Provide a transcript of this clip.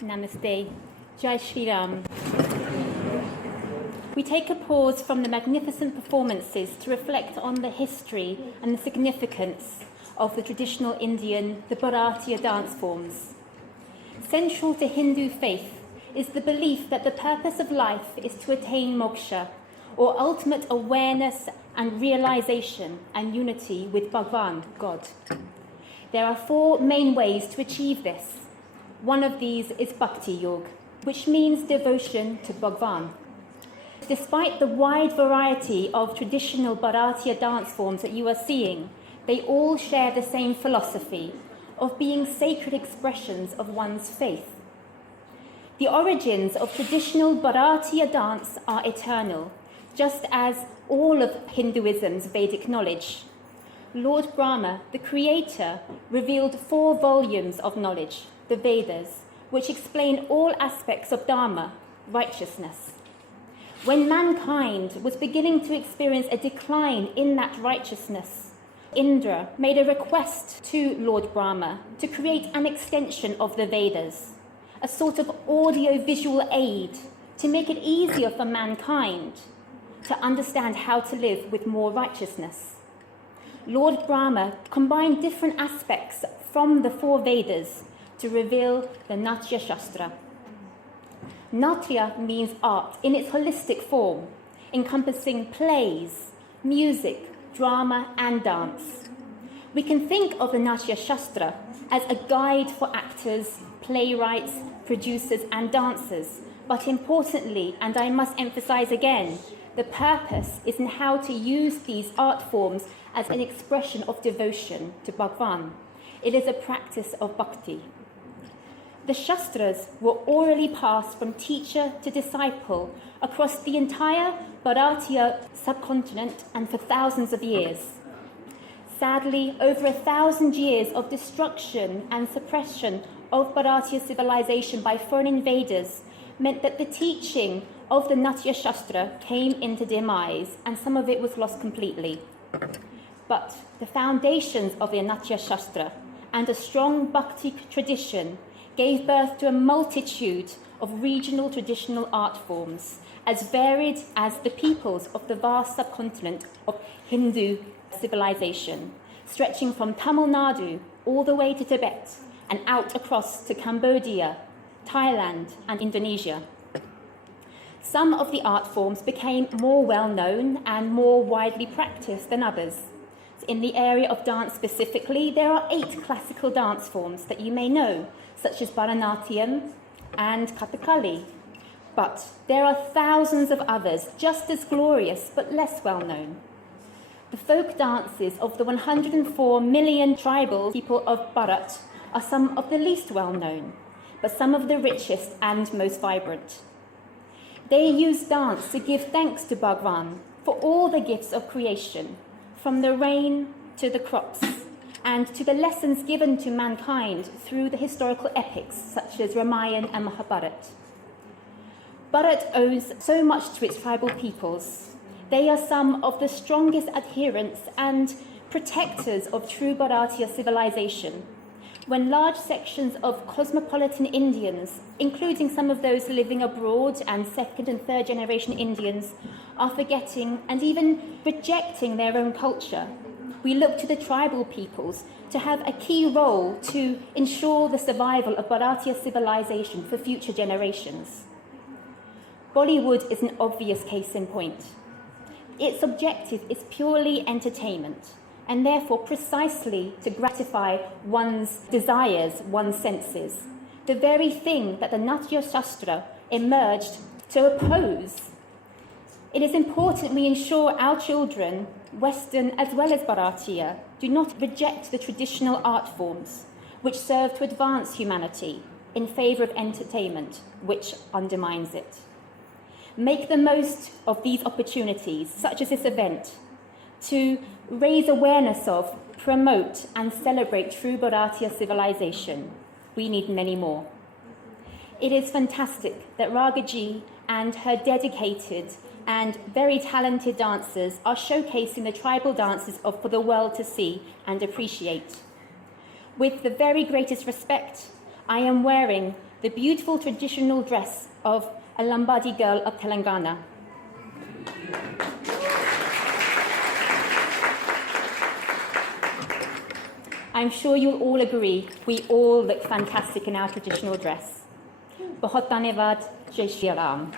Namaste. Jai Shri Ram. We take a pause from the magnificent performances to reflect on the history and the significance of the traditional Indian, the Bharatiya dance forms. Central to Hindu faith is the belief that the purpose of life is to attain moksha, or ultimate awareness and realization and unity with Bhagavan, God. There are four main ways to achieve this. One of these is Bhakti-Yoga, which means devotion to Bhagavan. Despite the wide variety of traditional Bharatiya dance forms that you are seeing, they all share the same philosophy of being sacred expressions of one's faith. The origins of traditional Bharatiya dance are eternal, just as all of Hinduism's Vedic knowledge. Lord Brahma, the creator, revealed 4 volumes of knowledge, the Vedas, which explain all aspects of Dharma, righteousness. When mankind was beginning to experience a decline in that righteousness, Indra made a request to Lord Brahma to create an extension of the Vedas, a sort of audio-visual aid to make it easier for mankind to understand how to live with more righteousness. Lord Brahma combined different aspects from the 4 Vedas to reveal the Natya Shastra. Natya means art in its holistic form, encompassing plays, music, drama, and dance. We can think of the Natya Shastra as a guide for actors, playwrights, producers, and dancers, but importantly, and I must emphasize again, the purpose is in how to use these art forms as an expression of devotion to Bhagavan. It is a practice of bhakti. The Shastras were orally passed from teacher to disciple across the entire Bharatiya subcontinent and for thousands of years. Sadly, over 1,000 years of destruction and suppression of Bharatiya civilization by foreign invaders meant that the teaching of the Natya Shastra came into demise, and some of it was lost completely. But the foundations of the Natya Shastra and a strong bhakti tradition gave birth to a multitude of regional traditional art forms, as varied as the peoples of the vast subcontinent of Hindu civilization, stretching from Tamil Nadu all the way to Tibet and out across to Cambodia, Thailand, and Indonesia. Some of the art forms became more well-known and more widely practiced than others. In the area of dance specifically, there are 8 classical dance forms that you may know, such as Bharatanatyam and Kathakali. But there are thousands of others just as glorious but less well-known. The folk dances of the 104 million tribal people of Bharat are some of the least well-known, but some of the richest and most vibrant. They use dance to give thanks to Bhagavan for all the gifts of creation, from the rain to the crops, and to the lessons given to mankind through the historical epics such as Ramayana and Mahabharata. Bharat owes so much to its tribal peoples. They are some of the strongest adherents and protectors of true Bharatiya civilization. When large sections of cosmopolitan Indians, including some of those living abroad and 2nd and 3rd generation Indians, are forgetting and even rejecting their own culture, we look to the tribal peoples to have a key role to ensure the survival of Bharatiya civilization for future generations. Bollywood is an obvious case in point. Its objective is purely entertainment, and therefore precisely to gratify one's desires, one's senses, the very thing that the Natya Shastra emerged to oppose. It is important we ensure our children, Western as well as Bharatiya, do not reject the traditional art forms which serve to advance humanity in favour of entertainment, which undermines it. Make the most of these opportunities, such as this event, to raise awareness of, promote and celebrate true Bharatiya civilization. We need many more. It is fantastic that Ragaji and her dedicated and very talented dancers are showcasing the tribal dances for the world to see and appreciate. With the very greatest respect, I am wearing the beautiful traditional dress of a Lambadi girl of Telangana. I'm sure you'll all agree we all look fantastic in our traditional dress. Bahut dhanyavad, Jai Shri Ram.